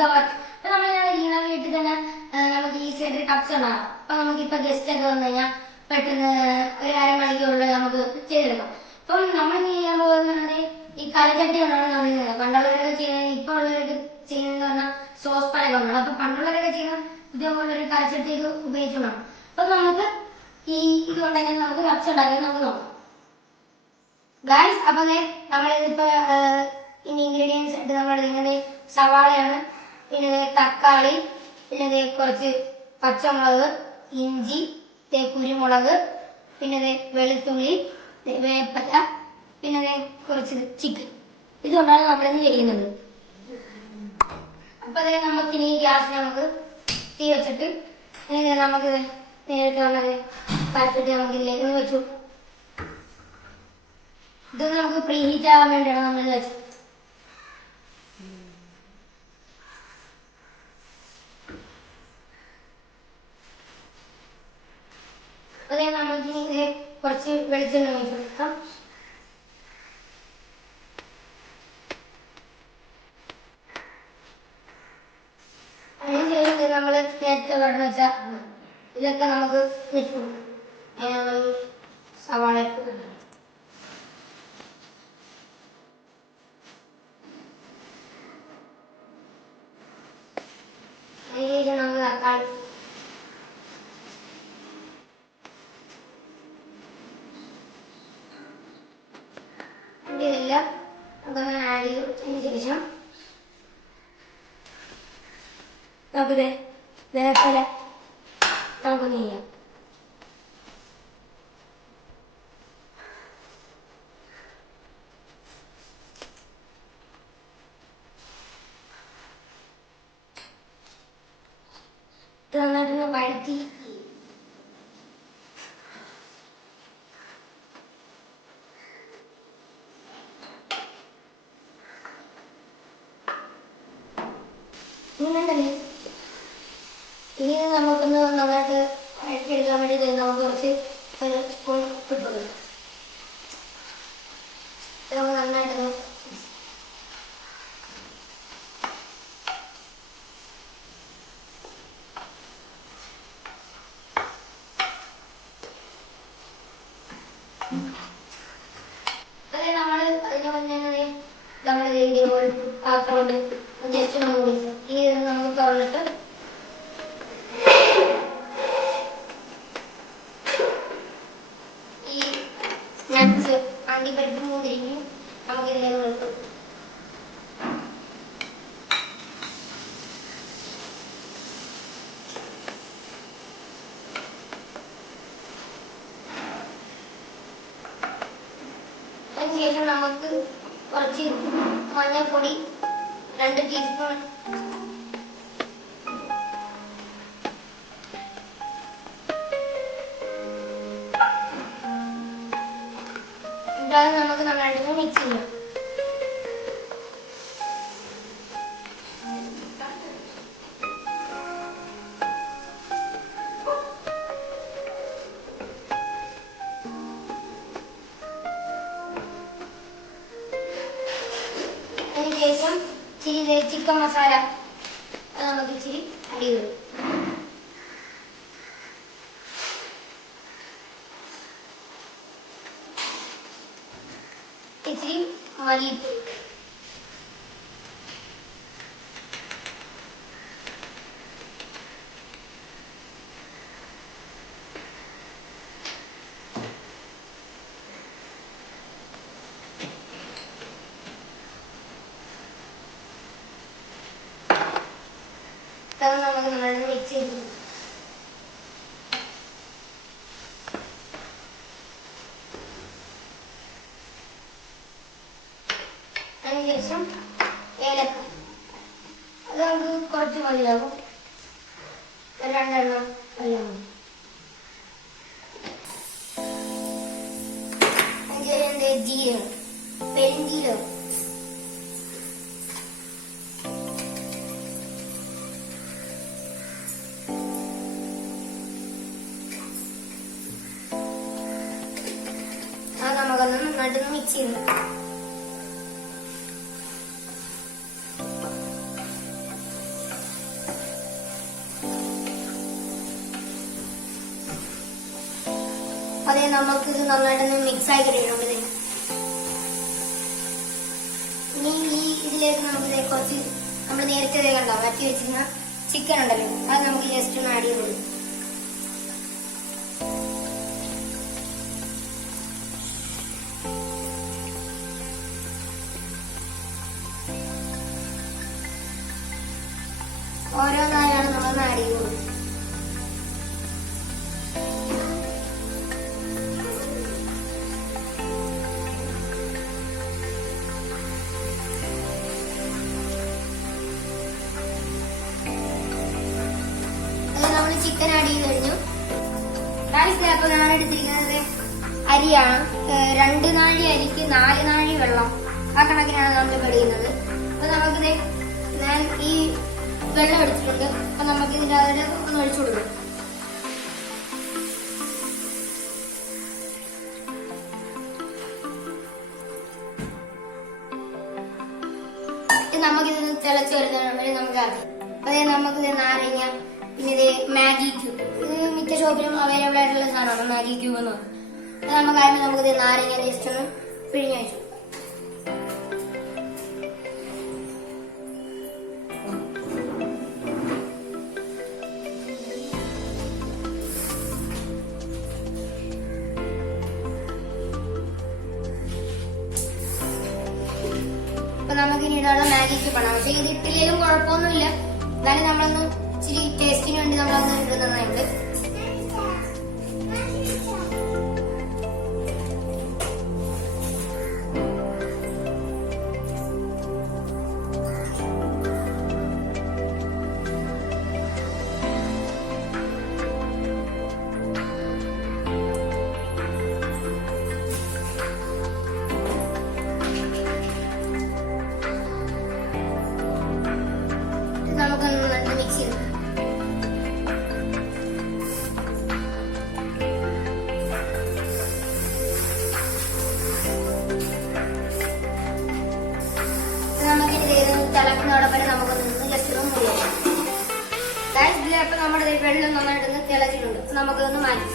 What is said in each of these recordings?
The work അപ്പൊ നമ്മൾ ഇരിക്കുന്ന വീട്ടിൽ തന്നെ നമുക്ക് ഈസി ആയിട്ട് കപ്സ് ഉണ്ടാകാം അപ്പൊ നമുക്ക് ഇപ്പൊ ഗസ്റ്റ് ഒക്കെ വന്നു കഴിഞ്ഞാൽ പെട്ടെന്ന് ഒരു അരമണിക്കൂറിൽ നമുക്ക് ചെയ്തെടുക്കാം. ഇപ്പം നമ്മൾ ചെയ്യാൻ പോകുന്നത് ഈ കലചട്ടി കൊണ്ടാണ് നമ്മൾ ചെയ്യുന്നത്. പണ്ടുള്ളവരൊക്കെ ചെയ്യുന്നത് ഇപ്പൊ ഉള്ളവരൊക്കെ ചെയ്യുന്നത് പറഞ്ഞാൽ സോസ് പാനൊക്കെ കൊണ്ടാണ്. അപ്പൊ പണ്ടുള്ളവരൊക്കെ ചെയ്യുന്ന ഇതേപോലെ ഒരു കലച്ചട്ടിയൊക്കെ ഉപയോഗിച്ചുകൊണ്ടാണ്. അപ്പൊ നമുക്ക് ഈ ഇതുകൊണ്ടെങ്കിൽ നമുക്ക് കപ്സ് ഉണ്ടാക്കാൻ നമുക്ക് നോക്കാം. ഗായ്സ് അപ്പൊ നമ്മളിതിപ്പോ ഇനി ഇൻഗ്രീഡിയൻസ് ആയിട്ട് എടുക്കുന്നത് സവാളയാണ് പിന്നെ തക്കാളി പിന്നെ കുറച്ച് പച്ചമുളക് ഇഞ്ചി കുരുമുളക് പിന്നെ വെളുത്തുള്ളി വേപ്പല പിന്നെ കുറച്ച് ചിക്കൻ. ഇതുകൊണ്ടാണ് നമ്മളിന്ന് ചെയ്യുന്നത്. അപ്പൊ ദേ നമുക്കിനി ഗ്യാസ് നമുക്ക് തീ വെച്ചിട്ട് ഇനി നമുക്ക് നേരിട്ട് വന്നത് പരത്തിട്ട് നമുക്ക് ഇതിലേക്ക് വെച്ചു ഇത് നമുക്ക് പ്രീ ഹീറ്റ് ആവാൻ വേണ്ടിയാണ് നമ്മൾ വെച്ചത്. അതേ നമുക്ക് ഇനി ഇത് കുറച്ച് വെളിച്ചെണ്ണ ഒഴിച്ച് കൊടുക്കാം. അതിനുശേഷം നമ്മൾ നേരത്തെ പറഞ്ഞു വെച്ച ഇതൊക്കെ നമുക്ക് വെച്ച് കൊടുക്കാം അതിന് നമ്മൾ സവാള ഇട്ട് നമ്മൾ തക്കാളി ആഡ് ചെയ്തതിന് ശേഷം നമുക്കിത് വേപ്പല നമുക്കൊന്ന് ചെയ്യാം ഇനി നമുക്കൊന്ന് നന്നായിട്ട് വഴറ്റിയെടുക്കാൻ വേണ്ടി നമുക്ക് കുറച്ച് ഒരു നമുക്ക് നന്നായിട്ടൊന്ന് അതെ നമ്മൾ അതിന് മുന്നേ നമ്മൾ ഇതേപോലെ പാത്രം ജസ്റ്റ് നമ്മൾ ഈ ഇത് നമുക്ക് തുറന്നിട്ട് ഈ നട്ട്സ് അണ്ടിപ്പരിപ്പ് മുന്തിരിങ്ങയും നമുക്ക് ഇതിലേക്ക് വെക്കും അതിനുശേഷം നമുക്ക് കുറച്ച് മഞ്ഞൾപ്പൊടി രണ്ട് ടീസ്പൂൺ ഇതായത് നമുക്ക് നന്നായിട്ട് മിക്സ് ചെയ്യാം. അതിനുശേഷം ഇച്ചിരി ചിക്കൻ മസാല അത് നമുക്ക് ഇച്ചിരി ചെയ്ത് ഇച്ചിരി മല്ലിപ്പൊടി അത് നന്നായിട്ട് മിക്സ് ചെയ്ത്. അതിനുശേഷം ഏലക്ക. അത് നമുക്ക് കുറച്ച് മതിയാകും. രണ്ടെണ്ണം മതിയാകും. അതിനുശേഷം ജീരകം പെരുംജീരകം ചെയ്യുന്നത് അതെ നമുക്ക് ഇത് നന്നായിട്ടൊന്ന് മിക്സ് ആയി കിട്ടിയിട്ടുണ്ട് ഇനി ഈ ഇതിലേക്ക് നമുക്ക് കുറച്ച് നമ്മൾ നേരത്തെ കണ്ടോ? മാറ്റി വെച്ചിരുന്ന ചിക്കൻ ഉണ്ടല്ലോ അത് നമുക്ക് ജസ്റ്റ് ഒന്ന് ആഡ് ചെയ്ത് കൊടുക്കും. അരിയാണ് രണ്ട് നാഴി അരിക്ക് നാല് നാഴി വെള്ളം. ആ കണക്കിനാണ് നമ്മൾ പെടുന്നത് അപ്പൊ നമുക്കിത് ഞാൻ ഈ വെള്ളം എടുത്തിട്ടുണ്ട്. അപ്പൊ നമുക്ക് ഇതിന്റെ അതിൽ ഒന്ന് ഒഴിച്ചു കൊടുക്കും. നമുക്കിത് തിളച്ച് വരുന്നതിന് നമുക്ക് ആദ്യം അതേ നമുക്ക് നാരങ്ങ പിന്നെ ഇത് മാഗി ക്യൂബ്. ഇത് മിക്ക ഷോപ്പിലും അവൈലബിൾ ആയിട്ടുള്ള സാധനമാണ്. മാഗി ക്യൂബ് എന്ന് പറയുന്നത് നമുക്ക് ആദ്യം നമുക്ക് നാരങ്ങ ജസ്റ്റ് ഒന്ന് പിഴിഞ്ഞു വെച്ചു നമുക്ക് ഇനി ഇടാനുള്ള മാഗി പക്ഷെ ഇത് ഇട്ടില്ലെങ്കിലും കുഴപ്പമൊന്നുമില്ല. എന്നാലും നമ്മളൊന്ന് ഇച്ചിരി ടേസ്റ്റിന് വേണ്ടി നമ്മളൊന്ന് ഇടുന്നതായിട്ട് തിളക്കുന്നതോടൊപ്പം നമുക്കൊന്ന് നിന്ന് ജസ്റ്റ് ഒന്ന് മുടിയാം ഗായ്സ് ഇതിൽ അപ്പൊ നമ്മുടെ വെള്ളം നന്നായിട്ടൊന്ന് തിളച്ചിട്ടുണ്ട്. നമുക്ക് നമുക്കൊന്ന് മാറ്റി.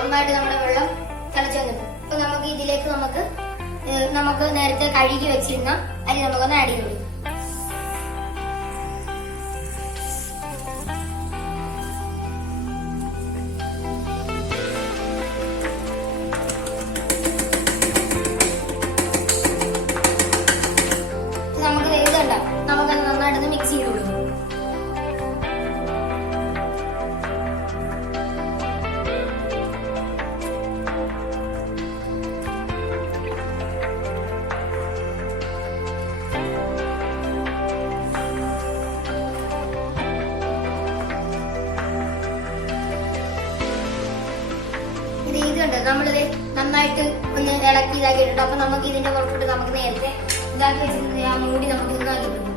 നന്നായിട്ട് നമ്മുടെ വെള്ളം തിളച്ചു വന്നിട്ടുണ്ട്. നമുക്ക് ഇതിലേക്ക് നമുക്ക് നമുക്ക് നേരത്തെ കഴുകി വെച്ചിരുന്ന അരി നമുക്കൊന്ന് ആഡ് ചെയ്ത് നന്നായിട്ട് ഒന്ന് ഇളക്കി ഇതാക്കിയിട്ടുണ്ട്. അപ്പൊ നമുക്ക് ഇതിന്റെ പുറത്തോട്ട് നമുക്ക് നേരത്തെ ഇതാക്കി വെച്ചിട്ടുണ്ട് ആ മൂടി നമുക്ക് ഇതാക്കിയിട്ടുണ്ട്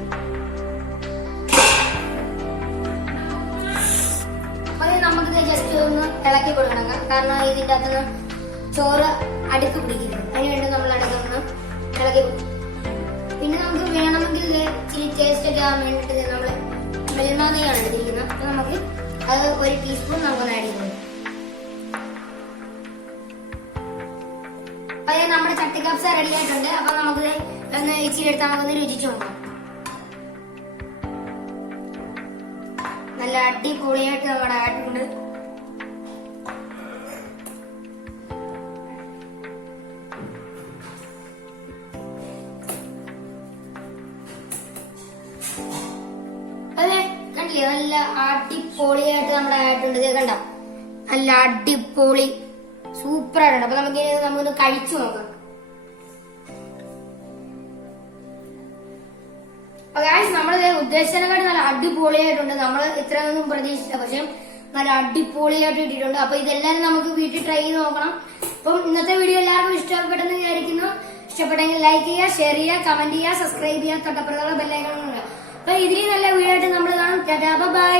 അപ്പൊ ഇത് നമുക്ക് ജസ്റ്റ് ഒന്ന് ഇളക്കി കൊടുക്കണം കാരണം ഇതിന്റെ അകത്തുനിന്ന് ചോറ് അടുക്ക് പിടിക്കുന്നു. അതിനുവേണ്ടി നമ്മൾ അടുക്കൊന്ന് ഇളക്കി പിന്നെ നമുക്ക് വേണമെങ്കിൽ ഇച്ചിരി ടേസ്റ്റ് ഒക്കെ ആവാൻ വേണ്ടിയിട്ട് നമ്മൾ വെളിമാതയാണ് എടുത്തിരിക്കുന്നത്. അപ്പൊ നമുക്ക് അത് ഒരു ടീസ്പൂൺ നമുക്ക് ആഡ് ചെയ്ത് അപ്പൊ നമ്മുടെ ചട്ടി കപ്സ റെഡി ആയിട്ടുണ്ട്. അപ്പൊ നമുക്ക് ഒന്ന് ഇച്ചിരി എടുത്ത് നമുക്കൊന്ന് രുചിച്ചു നോക്കാം. നല്ല അടിപൊളിയായിട്ട് നമ്മുടെ ആയിട്ടുണ്ട്. നല്ല അടിപൊളിയായിട്ട് നമ്മുടെ ആയിട്ടുണ്ട്. കണ്ട? നല്ല അടിപൊളി സൂപ്പർ ആയിട്ടുണ്ട് അപ്പൊ നമുക്ക് നമുക്കൊന്ന് കഴിച്ചു നോക്കാം. നമ്മൾ ഉദ്ദേശിച്ചതിനെക്കാട്ടി നല്ല അടിപൊളിയായിട്ടുണ്ട്. നമ്മൾ ഇത്രയൊന്നും പ്രതീക്ഷിച്ചില്ല. പക്ഷെ നല്ല അടിപൊളിയായിട്ട് ഇട്ടിട്ടുണ്ട്. അപ്പൊ ഇതെല്ലാരും നമുക്ക് വീട്ടിൽ ട്രൈ ചെയ്ത് നോക്കണം. അപ്പം ഇന്നത്തെ വീഡിയോ എല്ലാവർക്കും ഇഷ്ടപ്പെട്ടെന്ന് വിചാരിക്കുന്നു. ഇഷ്ടപ്പെട്ടെങ്കിൽ ലൈക്ക് ചെയ്യുക ഷെയർ ചെയ്യുക കമന്റ് ചെയ്യുക സബ്സ്ക്രൈബ് ചെയ്യുക തൊട്ടപ്പുറത്തുള്ള ബെല്ലൈക്കൺ അപ്പൊ ഇതിലും നല്ല വീഡിയോ ആയിട്ട് നമ്മൾ കാണും. ബൈ